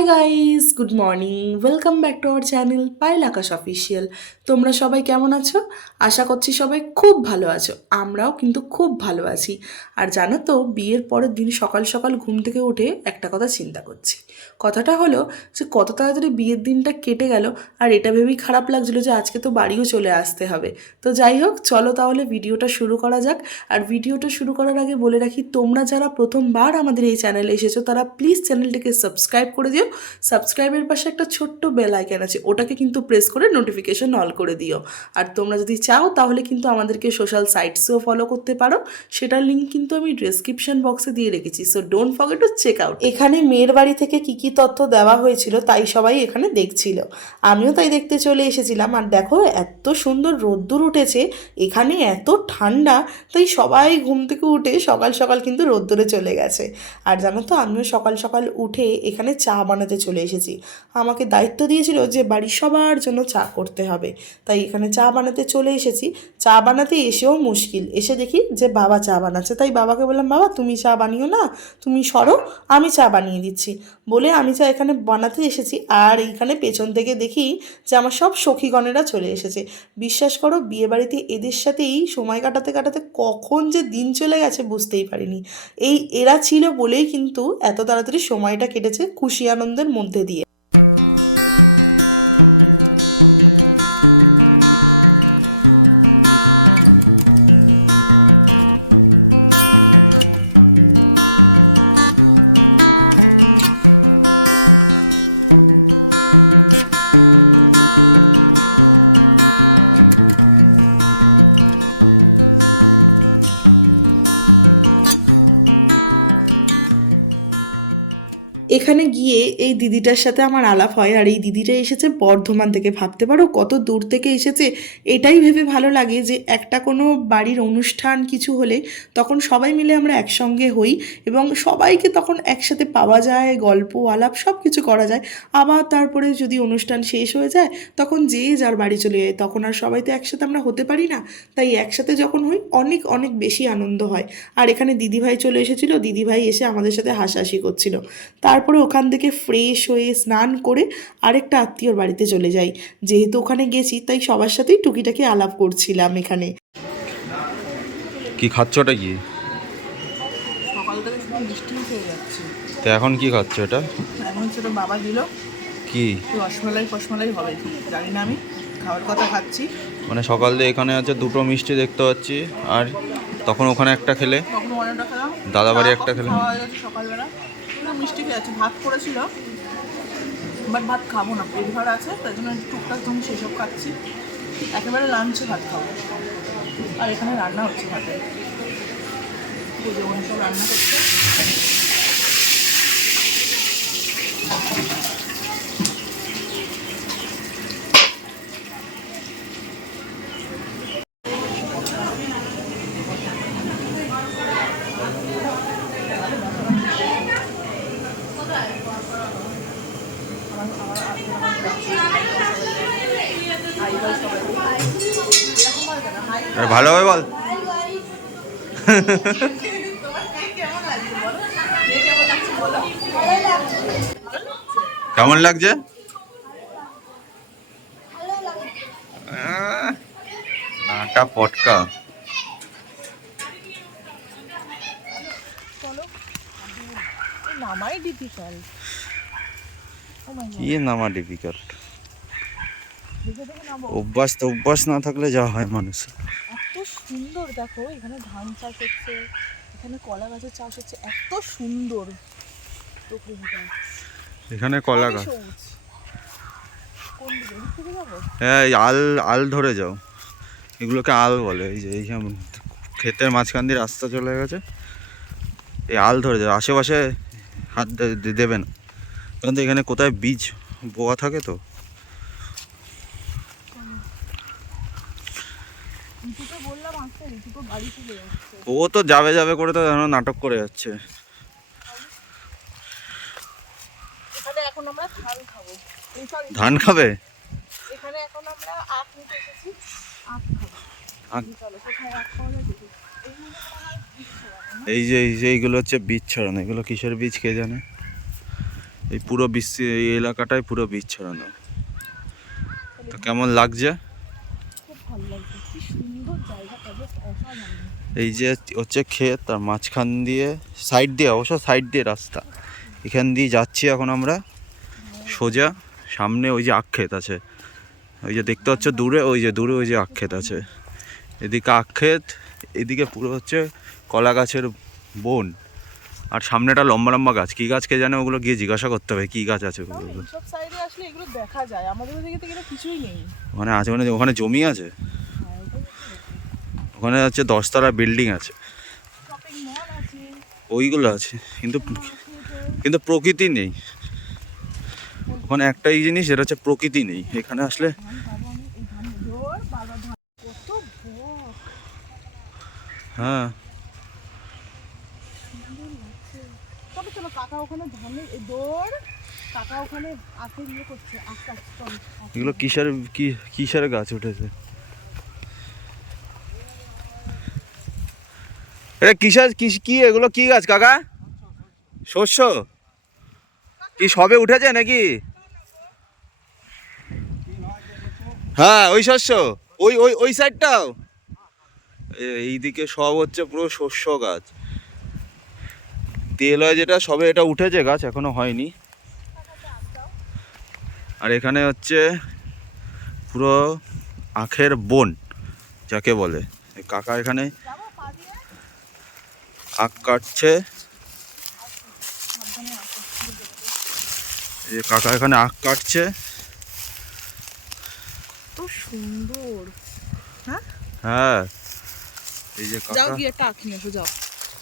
Hi guys, good morning. Welcome back to our channel Payel Akash official. তোমরা সবাই কেমন আছো? আশা করছি সবাই খুব ভালো আছো। আমরাও কিন্তু খুব ভালো আছি। আর জানো তো, বিয়ের পরের দিন সকাল সকাল ঘুম থেকে উঠে একটা কথা চিন্তা করছি। কথাটা হলো যে কত তাড়াতাড়ি বিয়ের দিনটা কেটে গেল। আর এটা ভেবেই খারাপ লাগছিলো যে আজকে তো বাড়িও চলে আসতে হবে। তো যাই হোক, চলো তাহলে ভিডিওটা শুরু করা যাক। আর ভিডিওটা শুরু করার আগে বলে রাখি, তোমরা যারা প্রথমবার আমাদের এই চ্যানেলে এসেছো তারা প্লিজ চ্যানেলটাকে সাবস্ক্রাইব করে দিও। সাবস্ক্রাইবের পাশে একটা ছোট্ট বেল আইকন আছে, ওটাকে কিন্তু প্রেস করে নোটিফিকেশন অল করে দিও। আর তোমরা যদি চাও তাহলে কিন্তু আমাদেরকে সোশ্যাল সাইটসেও ফলো করতে পারো, সেটার লিঙ্ক কিন্তু আমি ডেসক্রিপশন বক্সে দিয়ে রেখেছি, so don't forget to check out. এখানে মেয়ের বাড়ি থেকে কি কি তথ্য দেওয়া হয়েছিল তাই সবাই এখানে দেখছিল, আমিও তাই দেখতে চলে এসেছিলাম। আর দেখো, এত সুন্দর রোদ্দুর উঠেছে, এখানে এত ঠান্ডা, তাই সবাই ঘুম থেকে উঠে সকাল সকাল কিন্তু রোদ্দুরে চলে গেছে। আর জানো তো, আমিও সকাল সকাল উঠে এখানে চা বানাতে চলে এসেছি। আমাকে দায়িত্ব দিয়েছিল যে বাড়ির সবার জন্য চা করতে হবে, তাই এখানে চা বানাতে চলে এসেছি। চা বানাতে এসেও মুশকিল, এসে দেখি যে বাবা চা বানাচ্ছে, তাই বাবাকে বললাম, বাবা তুমি চা বানিও না, তুমি সরো, আমি চা বানিয়ে দিচ্ছি। বলে আমি চা এখানে বানাতে এসেছি। আর এইখানে পেছন থেকে দেখি যে আমার সব সখীগণেরা চলে এসেছে। বিশ্বাস করো, বিয়েবাড়িতে এদের সাথেই সময় কাটাতে কাটাতে কখন যে দিন চলে গেছে বুঝতেই পারিনি। এরা ছিল বলেই কিন্তু এত তাড়াতাড়ি সময়টা কেটেছে খুশি আনন্দের মধ্যে দিয়ে। এখানে গিয়ে এই দিদিটার সাথে আমার আলাপ হয়। আর এই দিদিটা এসেছে বর্ধমান থেকে, ভাবতে পারো কত দূর থেকে এসেছে। এটাই ভেবে ভালো লাগে যে একটা কোনো বাড়ির অনুষ্ঠান কিছু হলে তখন সবাই মিলে আমরা একসঙ্গে হই এবং সবাইকে তখন একসাথে পাওয়া যায়, গল্প আলাপ সব কিছু করা যায়। আবার তারপরে যদি অনুষ্ঠান শেষ হয়ে যায় তখন যে যার বাড়ি চলে যায়, তখন আর সবাই তো একসাথে আমরা হতে পারি না। তাই একসাথে যখন হই অনেক অনেক বেশি আনন্দ হয়। আর এখানে দিদিভাই চলে এসেছিলো, দিদিভাই এসে আমাদের সাথে হাসাহাসি করছিল। তারপরে ওখান থেকে ফ্রেশ হয়ে স্নান করে আরেকটা আত্মীয়র বাড়িতে চলে যাই। যেহেতু ওখানে গেছি তাই সবার সাথেই টুকিটাকি আলাপ করছিলাম এখানে। কি খাচ্ছ? ওটা কি? সকাল থেকে শুধু মিষ্টিই খেয়ে যাচ্ছি। তো এখন কি খাচ্ছ এটা? এখন হচ্ছে ওটা বাবা দিল, কি রসমালাই হবে কি জানি না, আমি খাওয়ার কথা খাচ্ছি। মানে সকাল দিয়ে এখানে আছে দুটো মিষ্টি দেখতে পাচ্ছি, আর তখন ওখানে একটা খেলে, তখন অনেকটা খেলাম, দাদা চা বাড়ি একটা কফি খেলে। খাওয়া হয়ে গেছে সকালবেলা। শুধু মিষ্টি খেয়ে যাচ্ছি। ভাত করেছিল বাট ভাত খাবো না, পেট ভরা আছে, তাই জন্য টুকটাক জিনিস সেসব খাচ্ছি। একেবারে লাঞ্চে ভাত খাবো। আর এখানে রান্না হচ্ছে ভাতে, বুঝে মনে সব রান্না করছে। আর ভালো হবে বল। তোমার কেক কেমন লাগছে বলো? কেক কেমন লাগছে বলো? কেমন লাগছে? পটকা চলো, নামাই ডিফিকাল্ট। কি নামা ডিফিকাল্ট? দেখে দেখে নামবো। অভ্যাস না থাকলে যাওয়া হয় মানুষ। এত সুন্দর দেখো, এখানে ধান চাষ হচ্ছে, এখানে কলা গাছের চাষ হচ্ছে, এত সুন্দর প্রকৃতিটা। এখানে কলা সবই গাছ। সবুজ। কোন দিকে, এদিক থেকে যাবো? হ্যাঁ, এই আল ধরে যাও, এগুলোকে আল বলে। এই যে এইখানে ক্ষেতের মাঝখান দিয়ে রাস্তা চলে গেছে, এই আল ধরে যাও, আশেপাশে হাত দেবে না, কিন্তু এখানে কোথায় বীজ বোয়া থাকে তো। ঋতুকে বললাম আসতে, ঋতু তো বাড়ি চলে যাচ্ছে। ও তো যাবে যাবে করে তো নাটক করে যাচ্ছে। এখানে এখন আমরা ধান খাবো। ধান খাবে? এখানে এখন আমরা আখ নিতে এসেছি, আখ খাবো। আখ? চলো কোথায় আখ পাওয়া যায় দেখি। এইগুলো আমার এই যে এইগুলো হচ্ছে বীজ ছড়ানো, এগুলো কিসের বীজ কে জানে। এই পুরো এই এলাকাটাই পুরো বীজ ছড়ানো। তো কেমন লাগছে? খুব ভালো লাগছে, কি সুন্দর জায়গাটা, জাস্ট অসাধারণ। এই যে হচ্ছে ক্ষেত, তার মাঝখান দিয়ে সাইড দিয়ে, অবশ্য সাইড দিয়ে রাস্তা, এখান দিয়ে যাচ্ছি এখন আমরা সোজা। সামনে ওই যে আখ ক্ষেত আছে, ওই যে দেখতে হচ্ছে দূরে, ওই যে দূরে ওই যে আখ ক্ষেত আছে, এদিকে আখ ক্ষেত, এদিকে পুরো হচ্ছে কলা গাছের বন। আর সামনে একটা লম্বা লম্বা গাছ, কি গাছ কে জানে, ওগুলো গিয়ে জিজ্ঞাসা করতে হবে কি গাছ আছে ওগুলো। এইসব সাইডে আসলে এগুলো দেখা যায়, আমাদের ওদিকে তো এগুলো কিছুই নেই। মানে আছে, মানে ওখানে জমি আছে, ওখানে হচ্ছে 10 তলা বিল্ডিং আছে, শপিং মল আছে, ওইগুলো আছে, কিন্তু কিন্তু প্রকৃতি নেই ওখানে। একটাই জিনিস, যেটা হচ্ছে প্রকৃতি নেই এখানে আসলে। কত বক, হ্যাঁ চলো চলো, কাকা ওখানে ধানের এই দৌড়, কাকা ওখানে আখের ইয়ে করছে, আস্তে আস্তে চলো। এগুলো কিসের গাছ উঠেছে? এটা কি এগুলো কি গাছ কাকা? শস্য? কি সবে উঠেছে নাকি? হ্যাঁ ওই শস্য, ওই ওই ওই সাইডটাও, এইদিকে সব হচ্ছে পুরো শস্য গাছ। তেল হয় যেটা, সবে এটা উঠেছে গাছ, এখনো হয়নি। আর এখানে হচ্ছে পুরো আখের বন যাকে বলে। কাকা এখানে আখ কাটছে, কাকা এখানে আখ কাটছে। সুন্দর। হ্যাঁ হ্যাঁ এই যে যাও গিয়ে একটা আখ নিয়ে এসো, যাও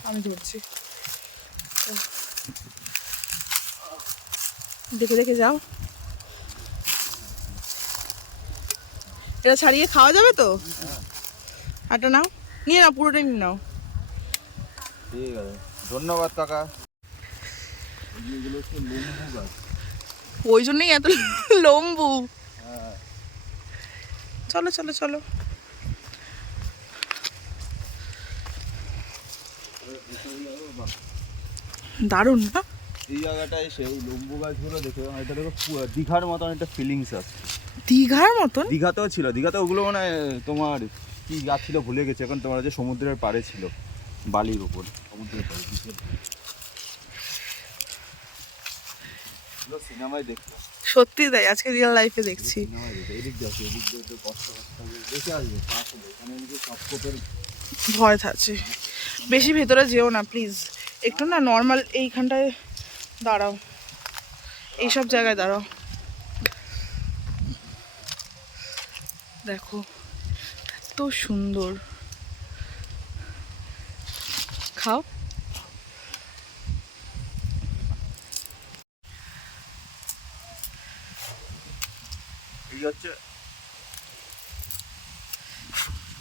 আমি ধরছি, দেখে দেখে যাও। এটা ছাড়িয়ে খাওয়া যাবে তো? আটা নাও, নিয়ে নাও, পুরোটাই নিয়ে নাও। ঠিক আছে, ধন্যবাদ কাকা। এগুলো হচ্ছে লম্বু গাছ, ওই জন্যই এত লম্বু। হ্যাঁ চলো চলো চলো, দারুণ না এই জায়গাটায় এসে এই লম্বু গাছগুলো দেখে আমার এটা দেখো দীঘার মতন একটা ফিলিংস আছে। দীঘার মতন? দীঘাতেও ছিল, দীঘাতে ওগুলো মানে তোমার কি গাছ ছিল ভুলে গেছে এখন, তোমার যে সমুদ্রের পাড়ে ছিল, বালির উপর সমুদ্রের পাড়ে ছিল, সিনেমায় দেখতাম। সত্যি তাই, আজকে রিয়েল লাইফে দেখছি। সিনেমায় দেখে এদিক দিয়ে আসি, এদিক দিয়ে কষ্ট দেখে আসবে, পাশ হলো এখানে যে সাপকোপের ভয় থাকছে, বেশি ভেতরে যেও না প্লিজ, একটু না নর্মাল এইখানটায় দাঁড়াও, এইসব জায়গায় দাঁড়াও। দেখো এত সুন্দর, খাও। এই হচ্ছে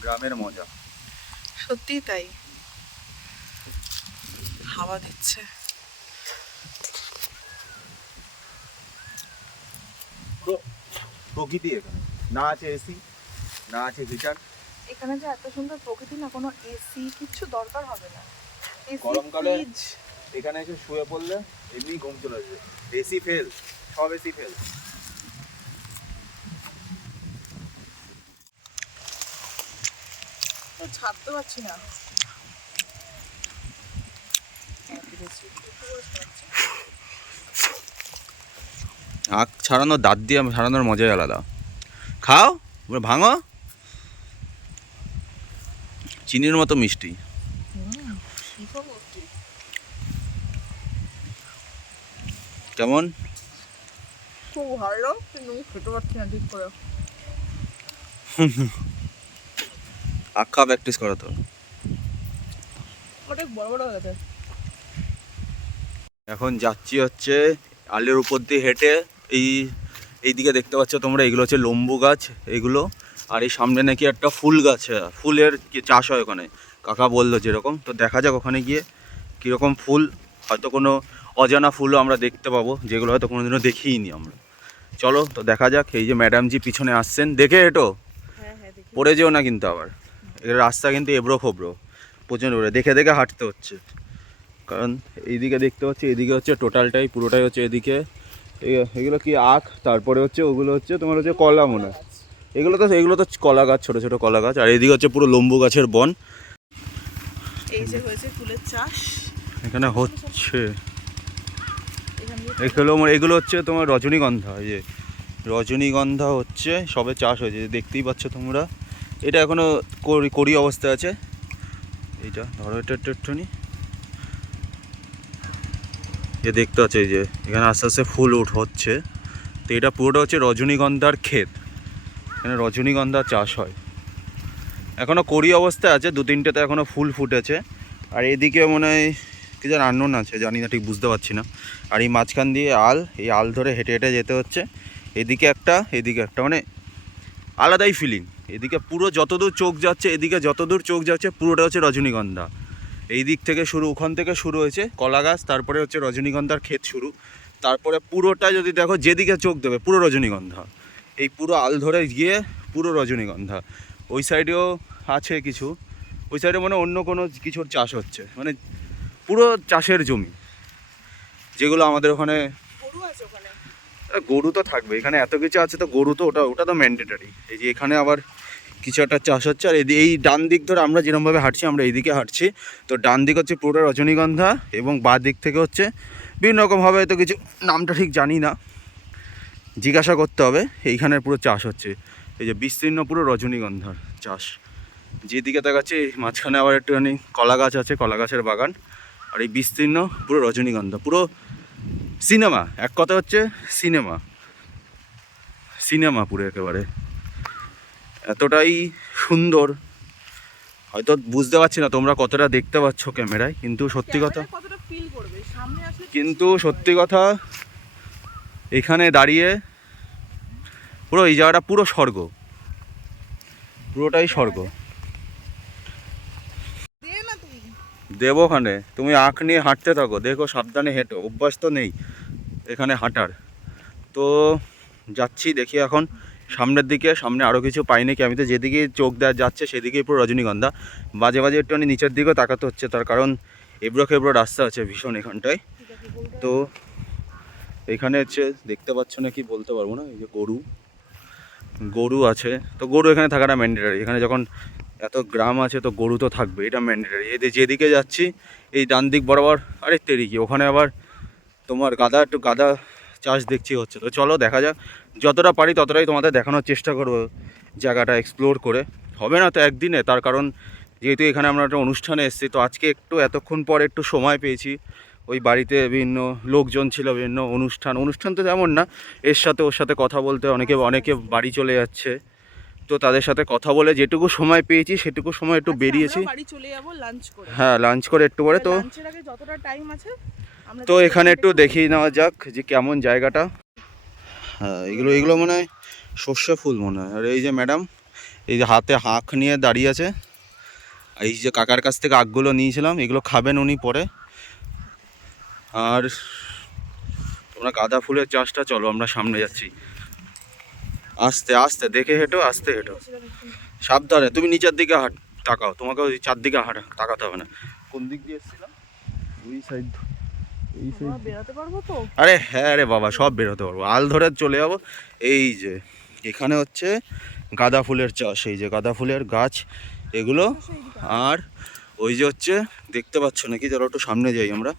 গ্রামের মজা। সত্যি তাই, হাওয়া দিচ্ছে। প্রকৃতি এখানে, না আছে এসি, না আছে হিটার। এখানে যে এত সুন্দর প্রকৃতি, না কোনো এসি কিচ্ছু দরকার হবে না। গরমকালে এখানে এসে শুয়ে পড়লে এমনি ঘুম চলে আসবে, এসি ফেল, সব এসি ফেল। ছাড়তে পারছি না। আখ ছাড়ানো, দাঁত দিয়ে ছাড়ানোর মজাই আলাদা। খাও, ভাঙো, চিনির মতো মিষ্টি। কেমন? খুব ভালো, কিন্তু খেতে পারছি না ঠিক করে। আখ খাওয়া প্র্যাকটিস করো তো। অনেক বড় বড় হয়ে গেছে। এখন যাচ্ছি হচ্ছে আলের উপর দিয়ে হেঁটে, এইদিকে দেখতে পাচ্ছ তোমরা, এগুলো হচ্ছে লম্বু গাছ এগুলো। আর এই সামনে নাকি একটা ফুল গাছ, ফুলের কি চাষ হয় ওখানে, কাকা বললো যেরকম। তো দেখা যাক ওখানে গিয়ে কীরকম ফুল, হয়তো কোনো অজানা ফুলও আমরা দেখতে পাবো, যেগুলো হয়তো কোনোদিনও দেখিইনি আমরা। চলো তো দেখা যাক। এই যে ম্যাডামজি পিছনে আসছেন, দেখে হেঁটো, পড়ে যেও না কিন্তু আবার। এর রাস্তা কিন্তু এবড়ো খোবড়ো, প্রচণ্ড দেখে দেখে হাঁটতে হচ্ছে, কারণ এইদিকে দেখতে পাচ্ছি, এদিকে হচ্ছে টোটালটাই পুরোটাই হচ্ছে এদিকে এগুলো কি আখ, তারপরে হচ্ছে ওগুলো হচ্ছে তোমার হচ্ছে কলা মনে হয়। এগুলো তো কলা গাছ, ছোট ছোট কলা গাছ। আর এদিকে হচ্ছে পুরো লম্বু গাছের বন। এই যে হয়েছে ফুলের চাষ এখানে হচ্ছে এগুলো হচ্ছে তোমার রজনীগন্ধা। এই যে রজনীগন্ধা হচ্ছে সবে চাষ হয়েছে, দেখতেই পাচ্ছ তোমরা। এটা এখনো কড়ি অবস্থা আছে। এইটা একটুখানি এ দেখতে পাচ্ছ, এই যে এখানে আস্তে আস্তে ফুল হচ্ছে। তো এটা পুরোটা হচ্ছে রজনীগন্ধার ক্ষেত, এখানে রজনীগন্ধা চাষ হয়। এখনো কড়ি অবস্থায় আছে, 2-3টেতে এখনো ফুল ফুটেছে। আর এদিকে মনে হয় কি যেন আননোন আছে, জানি না, ঠিক বুঝতে পারছি না। আর এই মাঝখান দিয়ে এই আল ধরে হেঁটে হেঁটে যেতে হচ্ছে। এদিকে একটা মানে আলাদাই ফিলিং। এদিকে পুরো যতদূর চোখ যাচ্ছে, এদিকে যতদূর চোখ যাচ্ছে পুরোটা হচ্ছে রজনীগন্ধা। এই দিক থেকে শুরু, ওখান থেকে শুরু হয়েছে কলা গাছ, তারপরে হচ্ছে রজনীগন্ধার ক্ষেত শুরু, তারপরে পুরোটা যদি দেখো যেদিকে চোখ দেবে পুরো রজনীগন্ধা। এই পুরো আল ধরে গিয়ে পুরো রজনীগন্ধা। ওই সাইডেও আছে কিছু, ওই সাইডে মানে অন্য কোনো কিছুর চাষ হচ্ছে, মানে পুরো চাষের জমি, যেগুলো আমাদের ওখানে। গরু আছে ওখানে? গরু তো থাকবে, এখানে এত কিছু আছে, তো গরু তো ওটা তো ম্যান্ডেটারি। এই যে এখানে আবার কিছু একটা চাষ হচ্ছে। আর এই ডান দিক ধরে আমরা যেরকমভাবে হাঁটছি, আমরা এইদিকে হাঁটছি, তো ডান দিক হচ্ছে পুরোটা রজনীগন্ধা, এবং বাঁ দিক থেকে হচ্ছে বিভিন্ন রকমভাবে, তো কিছু নামটা ঠিক জানি না, জিজ্ঞাসা করতে হবে। এইখানের পুরো চাষ হচ্ছে, এই যে বিস্তীর্ণ পুরো রজনীগন্ধার চাষ। যেদিকে দেখাচ্ছে মাঝখানে আবার একটুখানি কলা গাছ আছে, কলা গাছের বাগান। আর এই বিস্তীর্ণ পুরো রজনীগন্ধা, পুরো সিনেমা, এক কথা হচ্ছে সিনেমা পুরো একেবারে এতটাই সুন্দর। হয়তো বুঝতে পারছি না তোমরা কতটা দেখতে পাচ্ছ ক্যামেরায়, কিন্তু সত্যি কথা, এখানে দাঁড়িয়ে পুরো এই জায়গাটা পুরো স্বর্গ, পুরোটাই স্বর্গ। দেবো ওখানে, তুমি আঁখ নিয়ে হাঁটতে থাকো, দেখো সাবধানে হেঁটো, অভ্যাস তো নেই এখানে হাঁটার। তো যাচ্ছি, দেখি এখন সামনের দিকে, সামনে আরও কিছু পাই নাকি। আমি তো যেদিকে চোখ দেওয়া যাচ্ছে সেদিকেই পুরো রজনীগন্ধা। বাজে বাজে একটুখানি নিচের দিকেও তাকাতে হচ্ছে, তার কারণ এবড়ো খেবড়ো রাস্তা আছে ভীষণ এখানটায়। তো এখানে হচ্ছে দেখতে পাচ্ছ না কি বলতে পারবো না, এই যে গরু আছে, তো গরু এখানে থাকাটা ম্যান্ডেটারি। এখানে যখন এত গ্রাম আছে তো গরু তো থাকবে, এটা ম্যান্ডেটারি। যেদিকে যাচ্ছি এই ডান দিক বরাবর, আরে তেরিকি, ওখানে আবার তোমার গাদা চাষ দেখছি হচ্ছে। তো চলো দেখা যাক, যতটা পারি ততটাই তোমাদের দেখানোর চেষ্টা করবো, জায়গাটা এক্সপ্লোর করে। হবে না তো একদিনে, তার কারণ যেহেতু এখানে আমরা একটা অনুষ্ঠানে এসেছি, তো আজকে এতক্ষণ পর একটু সময় পেয়েছি। ওই বাড়িতে বিভিন্ন লোকজন ছিল, বিভিন্ন অনুষ্ঠান তো তেমন না, ওর সাথে কথা বলতে অনেকে বাড়ি চলে যাচ্ছে। তো তাদের সাথে কথা বলে যেটুকু সময় পেয়েছি সেটুকু সময় একটু বেরিয়েছি। হ্যাঁ, লাঞ্চ করে একটু পরে। তো তো এখানে একটু দেখিয়ে নেওয়া যাক যে কেমন জায়গাটা। হ্যাঁ, এগুলো মনে হয় সর্ষে ফুল মনে হয়। আর এই যে ম্যাডাম, এই যে হাতে আখ নিয়ে দাঁড়িয়ে আছে, এই যে কাকার কাছ থেকে আখগুলো নিয়েছিলাম, এগুলো খাবেন উনি পরে। আর তোমরা গাঁদা ফুলের চাষটা, চলো আমরা সামনে যাচ্ছি, আস্তে আস্তে দেখে হেঁটো, আস্তে হেঁটো, সাবধানে। তুমি নিচের দিকে তাকাও, তোমাকে ওই চারদিকে তাকাতে হবে না। কোন দিক দিয়ে এসেছিলাম? ওই সাইড, বেরোতে পারবো তো? আরে হ্যাঁ রে বাবা, সব বেরোতে পারবো, আল ধরে চলে যাবো। এই যে এখানে হচ্ছে গাঁদা ফুলের চাষ, এই যে গাঁদা ফুলের গাছ এগুলো। আর ওই যে হচ্ছে দেখতে পাচ্ছ নাকি, ধরো একটু সামনে যাই আমরা।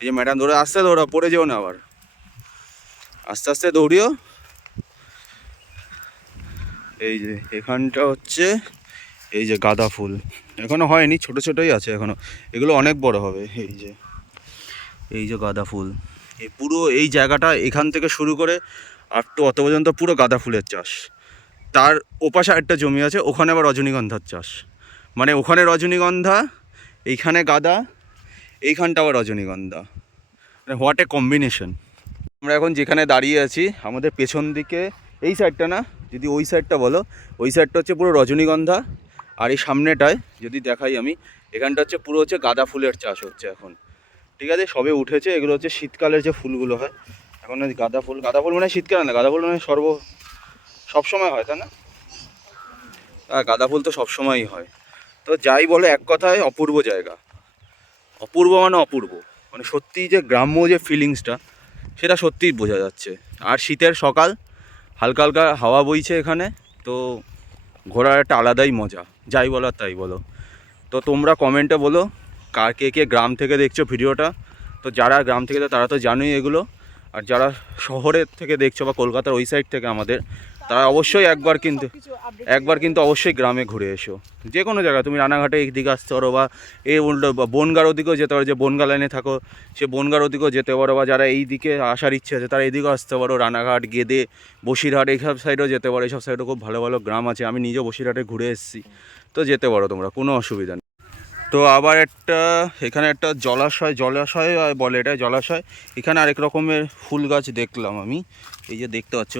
এই যে ম্যাডাম, ধরে আস্তে ধরো, পড়ে যেও না আবার, আস্তে আস্তে দৌড়িও। এই যে এখানটা হচ্ছে এই যে গাঁদা ফুল, এখনো হয়নি, ছোট ছোটই আছে এখনো, এগুলো অনেক বড় হবে। এই যে গাঁদা ফুল, এই পুরো এই জায়গাটা এখান থেকে শুরু করে আপ টু অত পর্যন্ত পুরো গাঁদা ফুলের চাষ। তার ওপাশে একটা জমি আছে, ওখানে আবার রজনীগন্ধার চাষ, মানে ওখানে রজনীগন্ধা, এইখানে গাঁদা, এইখানটা আবার রজনীগন্ধা, মানে হোয়াট এ কম্বিনেশন। আমরা এখন যেখানে দাঁড়িয়ে আছি, আমাদের পেছন দিকে এই সাইডটা না, যদি ওই সাইডটা বলো, ওই সাইডটা হচ্ছে পুরো রজনীগন্ধা। আর এই সামনেটায় যদি দেখাই আমি, এখানটা হচ্ছে পুরো হচ্ছে গাঁদা ফুলের চাষ হচ্ছে এখন। ঠিক আছে, সবে উঠেছে, এগুলো হচ্ছে শীতকালের যে ফুলগুলো হয়। এখন ওই গাঁদা ফুল মানে শীতকালে না, গাঁদা ফুল মানে সবসময় হয়, তাই না? হ্যাঁ, গাঁদা ফুল তো সবসময়ই হয়। তো যাই বলে এক কথায় অপূর্ব জায়গা, অপূর্ব মানে অপূর্ব, মানে সত্যিই যে গ্রাম্য যে ফিলিংসটা, সেটা সত্যিই বোঝা যাচ্ছে। আর শীতের সকাল, হালকা হালকা হাওয়া বইছে এখানে, তো ঘোরার একটা আলাদাই মজা, যাই বলো আর তাই বলো। তো তোমরা কমেন্টে বলো কে কে গ্রাম থেকে দেখছো ভিডিওটা। তো যারা গ্রাম থেকে তারা তো জানোই এগুলো, আর যারা শহরের থেকে দেখছো বা কলকাতার ওই সাইড থেকে আমাদের, তারা অবশ্যই একবার কিন্তু অবশ্যই গ্রামে ঘুরে এসো। যে কোনো জায়গায় তুমি রানাঘাটে এইদিকে আসতে পারো, বা এই উল্টো বনগাঁর ওদিকেও যেতে পারো, যে বনগাঁ লাইনে থাকো সে বনগাঁর ওদিকেও যেতে পারো, বা যারা এই দিকে আসার ইচ্ছে আছে তারা এইদিকেও আসতে পারো, রানাঘাট, গেদে, বসিরহাট এইসব সাইডেও যেতে পারো। এইসব সাইডেও খুব ভালো ভালো গ্রাম আছে, আমি নিজেও বসিরহাটে ঘুরে এসেছি। তো যেতে পারো তোমরা, কোনো অসুবিধা নেই। তো আবার একটা এখানে একটা জলাশয় বলে, এটা জলাশয়। এখানে আরেক রকমের ফুল গাছ দেখলাম আমি, এই যে দেখতে পাচ্ছ।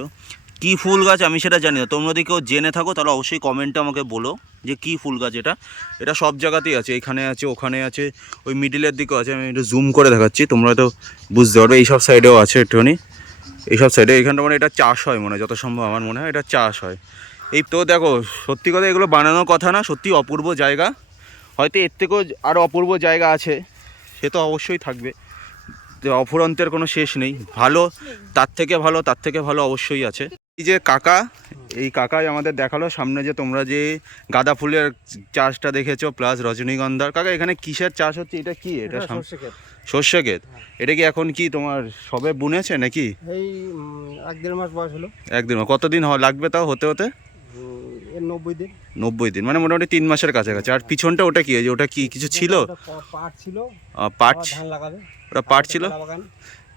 কি ফুল গাছ আমি সেটা জানি না, তোমরা যদি কেউ জেনে থাকো তাহলে অবশ্যই কমেন্টে আমাকে বলো যে কি ফুল গাছ এটা। এটা সব জায়গাতেই আছে, এখানে আছে, ওখানে আছে, ওই মিডিলের দিকেও আছে। আমি একটু জুম করে দেখাচ্ছি, তোমরা হয়তো বুঝতে পারবে। এইসব সাইডেও আছে একটুখানি, এইসব সাইডে এখানটা মানে এটা চাষ হয়, মনে হয় যত সম্ভব আমার মনে হয় এটা চাষ হয়। এই তো দেখো, সত্যি কথা এগুলো বানানোর কথা না, সত্যি অপূর্ব জায়গা। হয়তো এর থেকেও আরও অপূর্ব জায়গা আছে, সে তো অবশ্যই থাকবে, তো অফুরন্তের কোনো শেষ নেই। ভালো, তার থেকে ভালো অবশ্যই আছে। এই যে কাকা, এই কাকাই আমাদের দেখালো সামনে যে তোমরা যে গাঁদা ফুলের চাষটা দেখেছো, প্লাস রজনীগন্ধার। কাকা এখানে কিসের চাষ হচ্ছে, এটা কি? এটা সর্ষে ক্ষেত। সর্ষে ক্ষেত। এটা কি এখন কি তোমার সবে বুনেছে নাকি? এই 1-1.5 মাস বয়স হলো। একদিন কতদিন লাগবে তাও হতে হতে? এর 90 দিন। 90 দিন, মানে মোটামুটি 3 মাসের কাছাকাছি। আর পিছনটা ওটা কি, ওই যে ওটা কি কিছু ছিল? পাট ছিল, পাট, ধান লাগাবে। ওটা পাট ছিল, বাগান।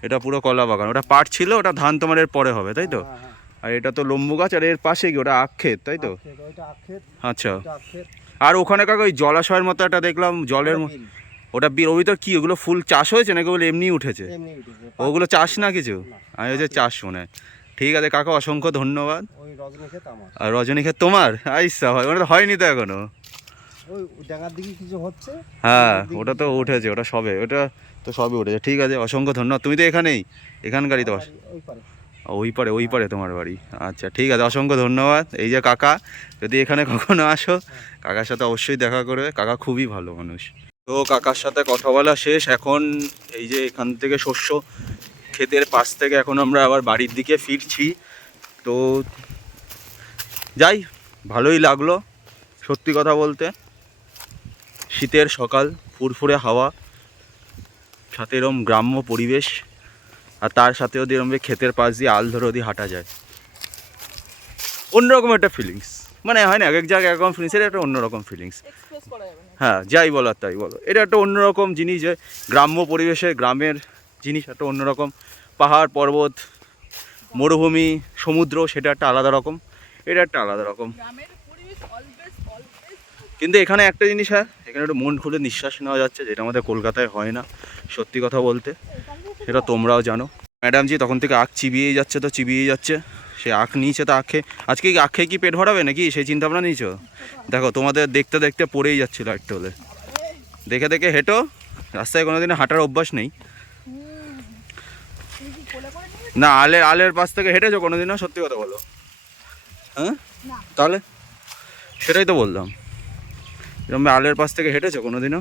এটা পুরো কলা বাগান। ওটা পাট ছিল, ওটা ধান তোমার এর পরে হবে, তাই তো? হ্যাঁ, হ্যাঁ। আর এটা তো লম্বু গাছ, আর এর পাশে কি ওটা আখ ক্ষেত, তাই তো? ওইটা আখ ক্ষেত, আচ্ছা। এটা আখ ক্ষেত। আর ওখানে কাকা ওই জলাশয়ের মতো একটা দেখলাম, জলের ওটা বিল। ওটা ওর ভিতর কি ওগুলো ফুল চাষ হয়েছে নাকি ওগুলো এমনি উঠেছে? এমনি উঠেছে। ওগুলো চাষ না কিছু? না, আমি ওই যে চাষ শুনে। ঠিক আছে কাকা, অসংখ্য ধন্যবাদ। ওই রজনী ক্ষেত আমার। আর রজনী ক্ষেত তোমার? আইসা হয়, ওটা তো হয়নি তো এখনো। ওই ডাঙার দিকে কিছু হচ্ছে। হ্যাঁ, ওটা তো উঠেছে, ওটা সবে, ওটা তো সবে উঠেছে। ঠিক আছে, অসংখ্য ধন্যবাদ। তুমি তো এখানেই, এখানকারই তো? ওই পারে। ওই পারে তোমার বাড়ি। আচ্ছা ঠিক আছে, অসংখ্য ধন্যবাদ। এই যে কাকা, যদি এখানে কখনো আসো কাকার সাথে অবশ্যই দেখা করবে, কাকা খুবই ভালো মানুষ। তো কাকার সাথে কথা বলা শেষ। এখন এই যে এখান থেকে শস্য ক্ষেতের পাশ থেকে এখন আমরা আবার বাড়ির দিকে ফিরছি। তো যাই, ভালোই লাগলো সত্যি কথা বলতে। শীতের সকাল, ফুরফুরে হাওয়া, সাথে এরম গ্রাম্য পরিবেশ, আর তার সাথে যদি এরম ক্ষেতের পাশ দিয়ে আল ধরে যদি হাঁটা যায়, অন্যরকম একটা ফিলিংস। মানে হয় না, এক এক জায়গায় একরকম ফিলিংস, এটা একটা অন্যরকম ফিলিংস, এক্সপ্রেস করা যাবে না। হ্যাঁ যাই বলো আর তাই বলো, এটা একটা অন্যরকম জিনিস। যে গ্রাম্য পরিবেশে গ্রামের জিনিস একটা অন্যরকম। পাহাড় পর্বত, মরুভূমি, সমুদ্র, সেটা একটা আলাদা রকম, এটা একটা আলাদা রকম। গ্রামের পরিবেশ অলওয়েজ কিন্তু এখানে একটা জিনিস, হ্যাঁ এখানে একটু মন খুলে নিঃশ্বাস নেওয়া যাচ্ছে, যেটা আমাদের কলকাতায় হয় না সত্যি কথা বলতে। এটা তোমরাও জানো। ম্যাডামজি তখন থেকে আখ চিবিয়েই যাচ্ছে, সে আখ নিয়েছে, তো আজকে কি আখ খেয়ে কি পেট ভরাবে নাকি সেই চিন্তা ভাবনা নিয়েছো? দেখো তোমাদের দেখতে দেখতে পড়েই যাচ্ছিল একটু হলে। দেখে দেখে হেঁটো, রাস্তায় কোনোদিনও হাঁটার অভ্যাস নেই না? আলের পাশ থেকে হেঁটেছো কোনোদিনও? সত্যি কথা বলো, হ্যাঁ? তাহলে সেটাই তো বললাম, এরকম আলের পাশ থেকে হেঁটেছো কোনোদিনও?